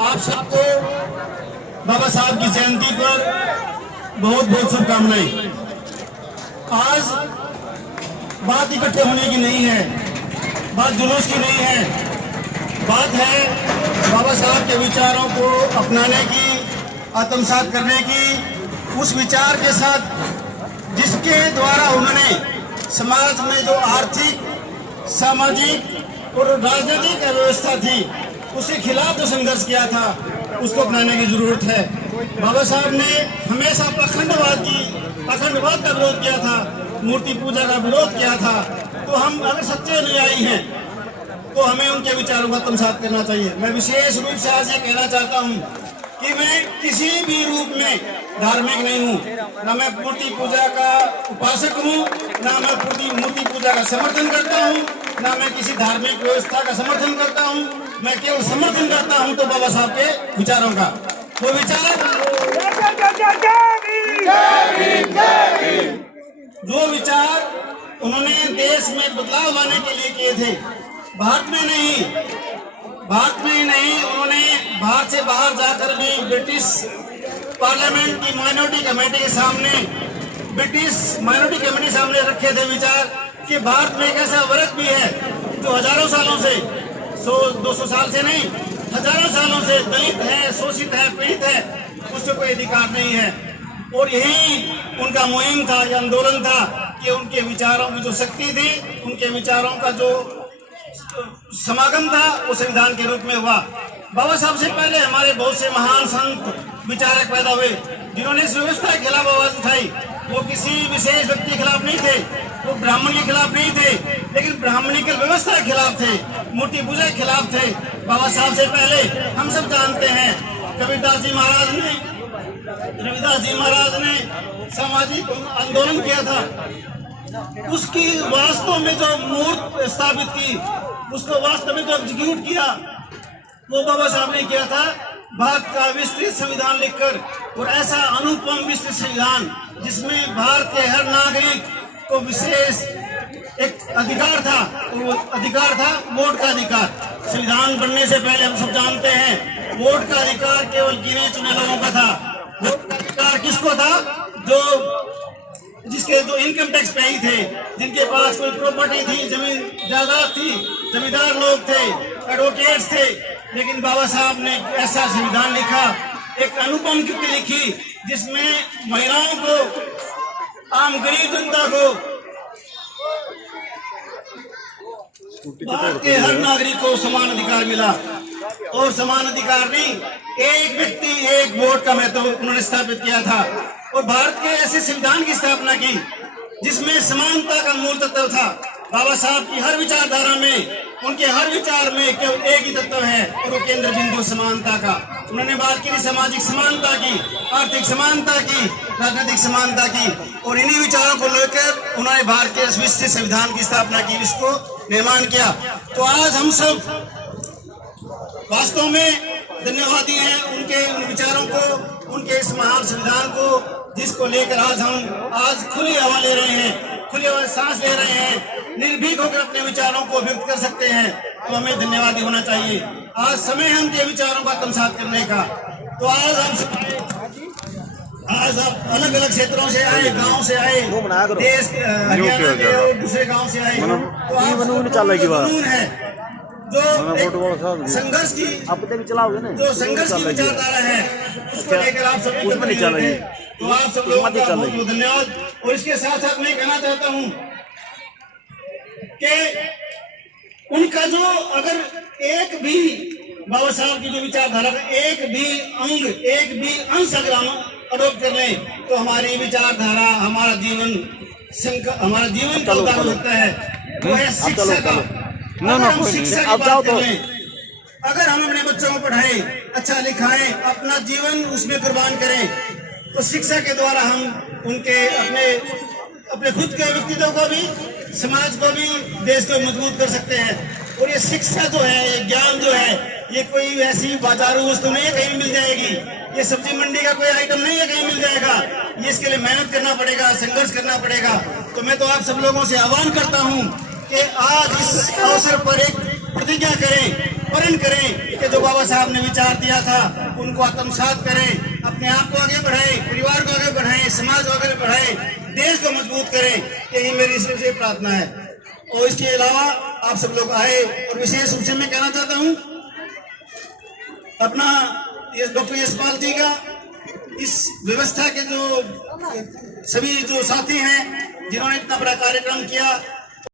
आप सबको बाबा साहब की जयंती पर बहुत बहुत शुभकामनाएं। आज बात इकट्ठे होने की नहीं है, बात जुलूस की नहीं है, बात है बाबा साहब के विचारों को अपनाने की, आत्मसात करने की, उस विचार के साथ जिसके द्वारा उन्होंने समाज में जो आर्थिक, सामाजिक और राजनीतिक व्यवस्था थी उसके खिलाफ जो संघर्ष किया था उसको अपनाने की जरूरत है। बाबा साहब ने हमेशा अखंडवाद का विरोध किया था, मूर्ति पूजा का विरोध किया था। तो हम अगर सच्चे अनुयायी हैं तो हमें उनके विचारों का आत्मसात करना चाहिए। मैं विशेष रूप से आज ये कहना चाहता हूँ कि मैं किसी भी रूप में धार्मिक नहीं हूँ, ना मैं मूर्ति पूजा का उपासक हूँ, ना मैं मूर्ति पूजा का समर्थन करता हूँ, ना मैं किसी धार्मिक व्यवस्था का समर्थन करता हूँ। मैं केवल समर्थन करता हूँ तो बाबा साहब के विचारों का। वो विचार जो विचार उन्होंने देश में बदलाव लाने के लिए किए थे, भारत में ही नहीं, उन्होंने भारत से बाहर जाकर भी ब्रिटिश पार्लियामेंट की माइनॉरिटी कमेटी के सामने रखे थे विचार कि भारत में एक ऐसा वर्ग भी है जो हजारों सालों से, 100-200 साल से नहीं, हजारों सालों से दलित है, शोषित है, पीड़ित है, उससे कोई अधिकार नहीं है। और यही उनका मुहिम था, यह आंदोलन था कि उनके विचारों की जो शक्ति थी, उनके विचारों का जो समागम था वो संविधान के रूप में हुआ। बाबा साहब से पहले हमारे बहुत से महान संत विचारक पैदा हुए जिन्होंने इस व्यवस्था के खिलाफ आवाज उठाई। वो किसी विशेष व्यक्ति के खिलाफ नहीं थे, वो ब्राह्मण के खिलाफ नहीं थे, लेकिन ब्राह्मणिकल व्यवस्था के खिलाफ थे, मूर्ति पूजा के खिलाफ थे। बाबा साहब से पहले हम सब जानते हैं रविदास जी महाराज ने सामाजिक आंदोलन किया था। उसकी वास्तव में जो मूर्त स्थापित की, उसको वास्तव में जो एग्जीक्यूट किया, वो बाबा साहब ने किया था भारत का विस्तृत संविधान लिखकर। और ऐसा अनुपम विस्तृत संविधान जिसमें भारत के हर नागरिक को विशेष एक अधिकार था, और वो अधिकार था वोट का अधिकार। संविधान बनने से पहले हम सब जानते हैं वोट का अधिकार केवल गिने चुने लोगों का था। वोट का अधिकार किसको था? जिसके जो इनकम टैक्स पेई थे, जिनके पास कोई प्रॉपर्टी थी, जमीन जायदाद थी, जमींदार लोग थे, एडवोकेट्स थे। लेकिन बाबा साहब ने ऐसा संविधान लिखा, एक अनुपम कृति लिखी जिसमें महिलाओं को, आम गरीब जनता को, भारत के हर नागरिक को समान अधिकार मिला। और समान अधिकार नहीं, एक व्यक्ति एक वोट का महत्व उन्होंने स्थापित किया था। और भारत के ऐसे संविधान की स्थापना की जिसमें समानता का मूल तत्व था। बाबा साहब की हर विचारधारा में, उनके हर विचार में केवल एक ही तत्व है, और वो केंद्र बिंदु समानता का। उन्होंने बात की सामाजिक समानता की, आर्थिक समानता की, राजनीतिक समानता की। और इन्हीं विचारों को लेकर उन्होंने भारत के विस्तृत संविधान की स्थापना की, इसको निर्माण किया। तो आज हम सब वास्तव में धन्यवादी हैं उनके उन विचारों को, उनके इस महान संविधान को, जिसको लेकर आज खुली हवा ले रहे हैं, खुली हवा सांस ले रहे हैं, निर्भीक होकर अपने विचारों को व्यक्त कर सकते हैं। तो हमें धन्यवादी होना चाहिए। आज समय है उनके विचारों का आत्मसात करने का। तो आज आप अलग अलग क्षेत्रों से आए, गांव से आए, देश हरियाणा के और दूसरे गांव से आए, तो आप है जो संघर्ष की विचारधारा है, उसको लेकर आप सभी को तो आप सब लोगों का बहुत बहुत धन्यवाद। और इसके साथ साथ मैं कहना चाहता हूँ कि उनका जो अगर एक भी बाबा साहब की जो विचारधारा का एक भी अंश अगर हम अडॉप्ट कर लें तो हमारी विचारधारा, हमारा जीवन का उदाहरण होता है। वो है शिक्षा का। शिक्षा की बात करें, अगर हम अपने बच्चों को पढ़ाएं, अच्छा लिखाएं, अपना जीवन उसमें कुर्बान करें, तो शिक्षा के द्वारा हम उनके अपने खुद के व्यक्तित्व को भी, समाज को भी, देश को मजबूत कर सकते हैं। और ये शिक्षा जो है, ये ज्ञान जो है, ये कोई ऐसी बाजारू वस्तु नहीं है कहीं मिल जाएगी। ये सब्जी मंडी का कोई आइटम नहीं है कहीं मिल जाएगा। ये इसके लिए मेहनत करना पड़ेगा, संघर्ष करना पड़ेगा। तो मैं तो आप सब लोगों से आह्वान करता हूँ कि आज इस अवसर पर एक प्रतिज्ञा करें पालन करें कि जो बाबा साहब ने विचार दिया था उनको आत्मसात करें, अपने आप को आगे बढ़ाएं, परिवार को आगे बढ़ाएं, समाज को आगे बढ़ाएं, देश को मजबूत करें। यही मेरी सबसे प्रार्थना है। और इसके अलावा आप सब लोग आए, और विशेष रूप से मैं कहना चाहता हूँ अपना डॉक्टर यशपाल जी का, इस व्यवस्था के जो सभी जो साथी हैं जिन्होंने इतना बड़ा कार्यक्रम किया,